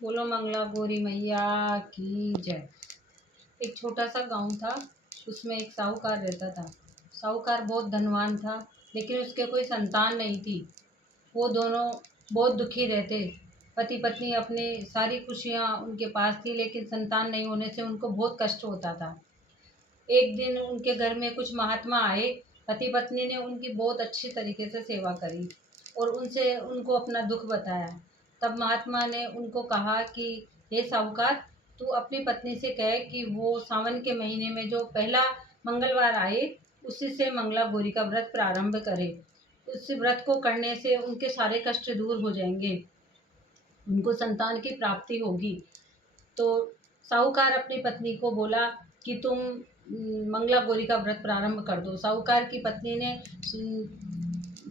बोलो मंगला गौरी मैया की जय। एक छोटा सा गांव था। उसमें एक साहूकार रहता था। साहूकार बहुत धनवान था, लेकिन उसके कोई संतान नहीं थी। वो दोनों बहुत दुखी रहते। पति पत्नी अपने सारी खुशियां उनके पास थी, लेकिन संतान नहीं होने से उनको बहुत कष्ट होता था। एक दिन उनके घर में कुछ महात्मा आए। पति पत्नी ने उनकी बहुत अच्छी तरीके से सेवा करी और उनसे उनको अपना दुख बताया। तब महात्मा ने उनको कहा कि हे साहूकार, तू अपनी पत्नी से कह कि वो सावन के महीने में जो पहला मंगलवार आए, उसी से मंगला गौरी का व्रत प्रारंभ करे। उस व्रत को करने से उनके सारे कष्ट दूर हो जाएंगे, उनको संतान की प्राप्ति होगी। तो साहूकार अपनी पत्नी को बोला कि तुम मंगला गौरी का व्रत प्रारंभ कर दो। साहूकार की पत्नी ने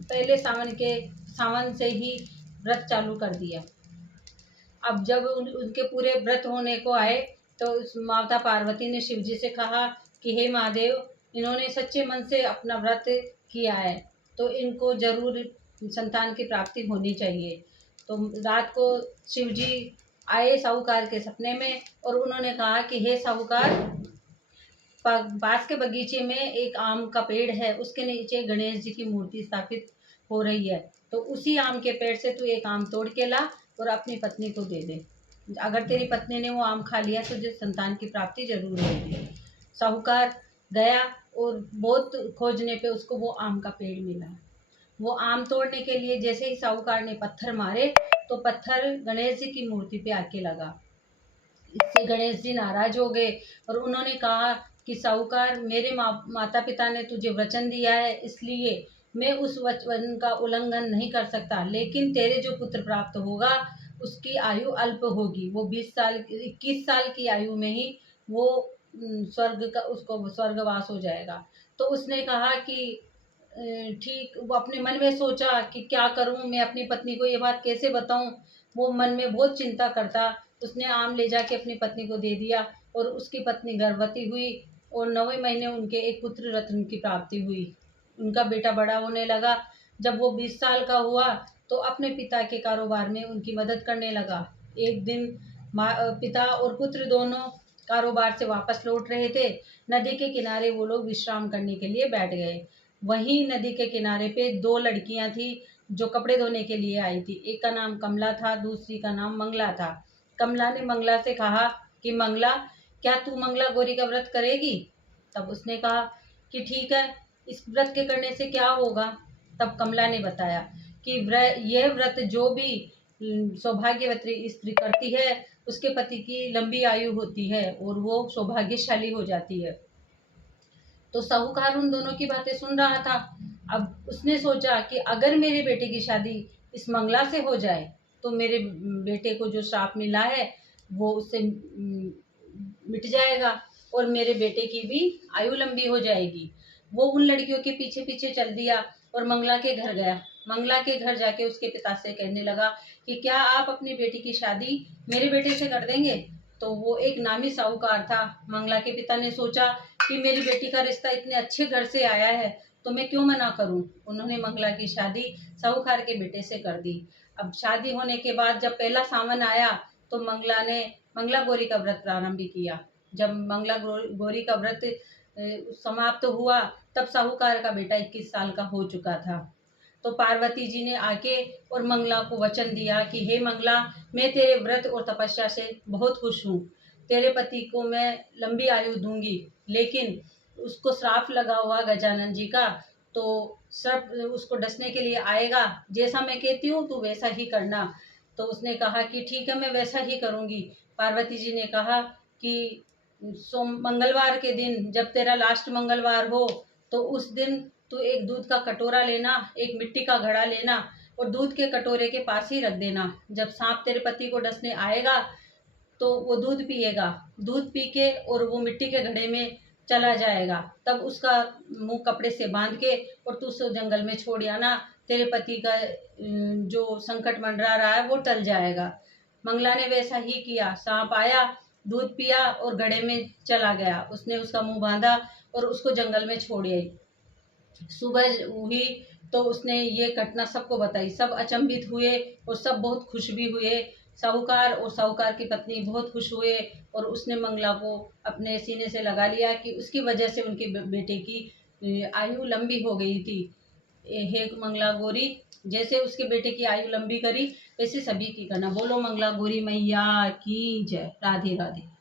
पहले सावन से ही व्रत चालू कर दिया। अब जब उनके पूरे व्रत होने को आए, तो उस माता पार्वती ने शिव जी से कहा कि हे महादेव, इन्होंने सच्चे मन से अपना व्रत किया है, तो इनको जरूर संतान की प्राप्ति होनी चाहिए। तो रात को शिव जी आए साहूकार के सपने में और उन्होंने कहा कि हे साहूकार, पास के बगीचे में एक आम का पेड़ है, उसके नीचे गणेश जी की मूर्ति स्थापित हो रही है। तो उसी आम के पेड़ से तू एक आम तोड़ के ला और अपनी पत्नी को दे दे। अगर तेरी पत्नी ने वो आम खा लिया तो तुझे संतान की प्राप्ति जरूर होगी। साहूकार गया और बहुत खोजने पे उसको वो आम का पेड़ मिला। वो आम तोड़ने के लिए जैसे ही साहूकार ने पत्थर मारे, तो पत्थर गणेश जी की मूर्ति पे आके लगा। इससे गणेश जी नाराज हो गए और उन्होंने कहा कि साहूकार, मेरे माता पिता ने तुझे वचन दिया है, इसलिए मैं उस वचन का उल्लंघन नहीं कर सकता, लेकिन तेरे जो पुत्र प्राप्त होगा उसकी आयु अल्प होगी। वो 21 साल की आयु में ही वो उसको स्वर्गवास हो जाएगा। तो उसने कहा कि ठीक। वो अपने मन में सोचा कि क्या करूं, मैं अपनी पत्नी को ये बात कैसे बताऊं। वो मन में बहुत चिंता करता। उसने आम ले जाके अपनी पत्नी को दे दिया और उसकी पत्नी गर्भवती हुई और 9वें महीने उनके एक पुत्र रत्न की प्राप्ति हुई। उनका बेटा बड़ा होने लगा। जब वो 20 साल का हुआ, तो अपने पिता के कारोबार में उनकी मदद करने लगा। एक दिन पिता और पुत्र दोनों कारोबार से वापस लौट रहे थे। नदी के किनारे वो लोग विश्राम करने के लिए बैठ गए। वहीं नदी के किनारे पे 2 लड़कियां थी जो कपड़े धोने के लिए आई थी। एक का नाम कमला था, दूसरी का नाम मंगला था। कमला ने मंगला से कहा कि मंगला, क्या तू मंगला गौरी का व्रत करेगी? तब उसने कहा कि ठीक है, इस व्रत के करने से क्या होगा? तब कमला ने बताया कि यह व्रत जो भी सौभाग्यवती स्त्री करती है, उसके पति की लंबी आयु होती है और वो सौभाग्यशाली हो जाती है। तो साहूकार उन दोनों की बातें सुन रहा था। अब उसने सोचा कि अगर मेरे बेटे की शादी इस मंगला से हो जाए, तो मेरे बेटे को जो श्राप मिला है वो उससे मिट जाएगा और मेरे बेटे की भी आयु लंबी हो जाएगी। वो उन लड़कियों के पीछे पीछे चल दिया और मंगला के घर गया। मंगला के घर जाके उसके पिता से कहने लगा कि क्या आप अपनी बेटी की शादी मेरे बेटे से कर देंगे? तो वो एक नामी साहूकार था। मंगला के पिता ने सोचा कि मेरी बेटी का रिश्ता इतने अच्छे घर से आया है, तो मैं क्यों मना करूं। उन्होंने मंगला की शादी साहूकार के बेटे से कर दी। अब शादी होने के बाद जब पहला सावन आया, तो मंगला ने मंगला गौरी का व्रत प्रारंभ किया। जब मंगला गौरी का व्रत समाप्त हुआ, तब साहूकार का बेटा 21 साल का हो चुका था। तो पार्वती जी ने आके और मंगला को वचन दिया कि हे मंगला, मैं तेरे व्रत और तपस्या से बहुत खुश हूँ। तेरे पति को मैं लंबी आयु दूंगी, लेकिन उसको श्राप लगा हुआ गजानन जी का, तो सब उसको डसने के लिए आएगा। जैसा मैं कहती हूँ तू वैसा ही करना। तो उसने कहा कि ठीक है, मैं वैसा ही करूँगी। पार्वती जी ने कहा कि मंगलवार के दिन, जब तेरा लास्ट मंगलवार हो, तो उस दिन तू एक दूध का कटोरा लेना, एक मिट्टी का घड़ा लेना और दूध के कटोरे के पास ही रख देना। जब सांप तेरे पति को डसने आएगा, तो वो दूध पिएगा। दूध पी के और वो मिट्टी के घड़े में चला जाएगा। तब उसका मुंह कपड़े से बांध के और तू उसे जंगल में छोड़ आना। तेरे पति का जो संकट मंडरा रहा है वो टल जाएगा। मंगला ने वैसा ही किया। सांप आया, दूध पिया और घड़े में चला गया। उसने उसका मुंह बांधा और उसको जंगल में छोड़ आई। सुबह हुई तो उसने ये घटना सबको बताई। सब अचंभित हुए और सब बहुत खुश भी हुए। साहूकार और साहूकार की पत्नी बहुत खुश हुए और उसने मंगला को अपने सीने से लगा लिया कि उसकी वजह से उनके बेटे की आयु लंबी हो गई थी। हे मंगला गौरी, जैसे उसके बेटे की आयु लंबी करी वैसे सभी की करना। बोलो मंगला गौरी मैया की जय। राधे राधे।